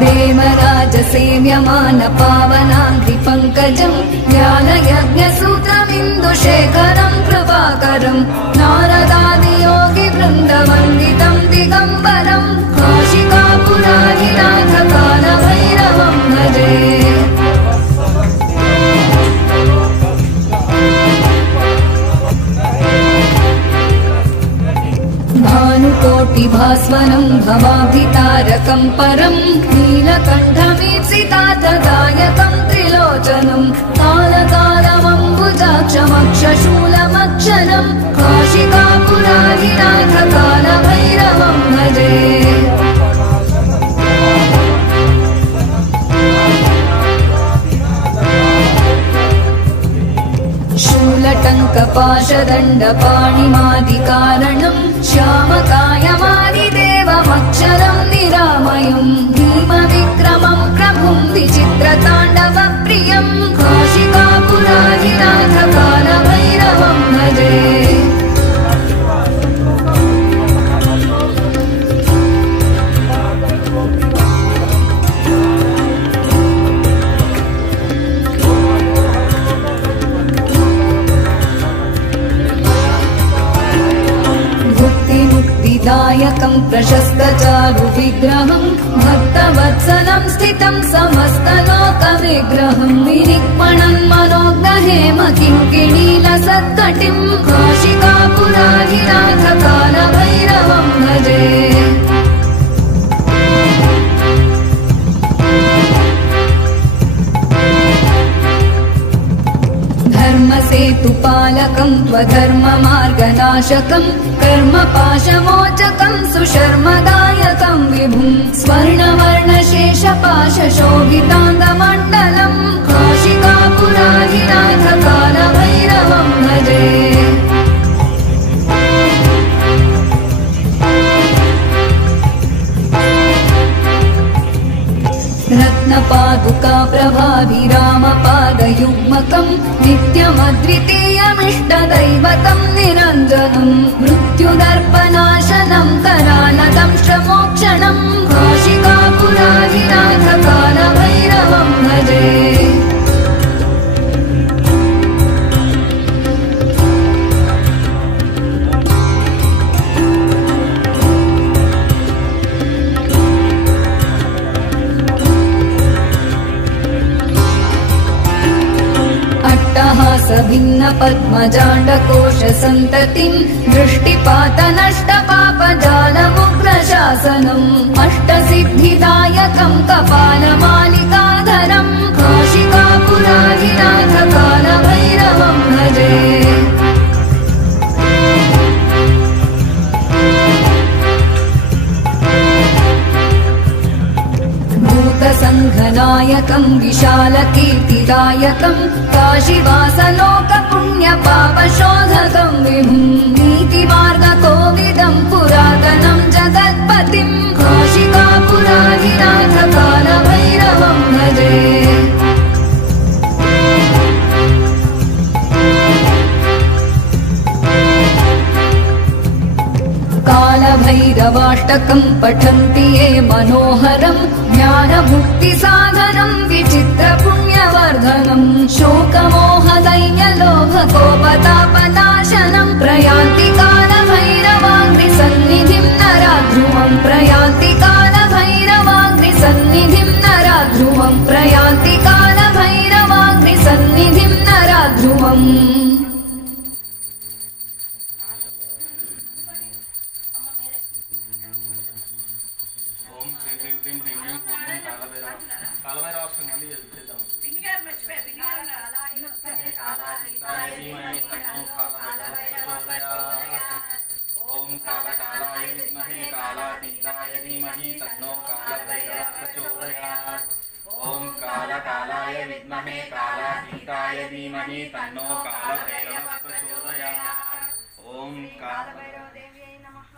देवराजसेव्यमान पावनाङ्घ्रिपङ्कजम् ज्ञानयज्ञसूत्रमिन्दुशेखरम् कृपाकरम् नारदादियोगिवृन्दवन्दितम् दिगम्बरम् काशिकापुराधिनाथ कालभैरवम् भजे। भानुकोटिभास्वरम् भवाभितारकम् परम् नीलकण्ठमीप्सितार्थदायकम् त्रिलोचनम् कालकालमम्बुजाक्षमक्षशूलमक्षरम् काशिकापुराधिनाथ कालभैरवम् भजे। शूलटङ्कपाशदण्डपाणिमादिकारणम् श्यामकायमादिदेवमक्षरम् निरामयम् भीमविक्रमम् प्रभुम् विचित्रताण्डवप्रियम् काशिकापुराधिनाथ कालभैरवम् भजे। दायकम् प्रशस्तचारुविग्रहम् भक्तवत्सलम् स्थितम् समस्तलोकविग्रहम् विनिक्मणन् मनोग्रहेम किङ्किणीलसत्कटिम् काशिकापुराधिनाथ कालभैरवम् भजे। धर्मसेतुपालकम् त्वधर्ममार्गनाशकम् कर्मपाशमोचकम् सुशर्मदायकम् विभुम् स्वर्णवर्णशेषपाशशोभिताङ्गमण्डलम् काशिकापुराधिनाथ कालभैरवम् भजे। रत्नपादुका प्रभाभिरामपादयुग्मकम् नित्यमद्वितीयमिष्टदैवतम् निरञ्जनम् मृत्युदर्पनाशनम् करालदंशमोक्षणम् काशिकापुराधिनाथ कालभैरवम् भजे। भिन्न पद्मजाण्डकोश सन्ततिम् दृष्टिपातनष्टपापजालमुग्रशासनम् अष्टसिद्धिदायकम् कपालमालिकाधरम् काशिकापुराधिनाथ कालभैरवम् भजे। भूतसङ्घनायकम् विशालकीर्तिदायकम् काशीवासलोकपुण्यपापशोधकम् विभुम् नीतिमार्गकोविदम् पुरातनम् जगत्पतिम् काशिकापुराधिनाथ कालभैरवम् भजे। कालभैरवाष्टकम् पठन्ति ये मनोहरम् ज्ञानमुक्तिसाधनम् विचित्रपुण्यवर्धनम् शोकमोहदैन्यलोभकोपतापनाशनम् प्रयान्ति कालभैरवाग्निसन्निधिम् नराध्रुवम् प्रयान्ति कालभैरवाग्निसन्निधिम् नराध्रुवम् प्रयान्ति कालभैरवाग्निसन्निधिम् नराध्रुवम्। ओम कालाय विद्महे कालातीताय धीमहि तन्नो कालभैरवः प्रचोदयात्। ओम कालाय विद्महे कालातीताय धीमहि तन्नो कालभैरवः प्रचोदयात्। ओम काल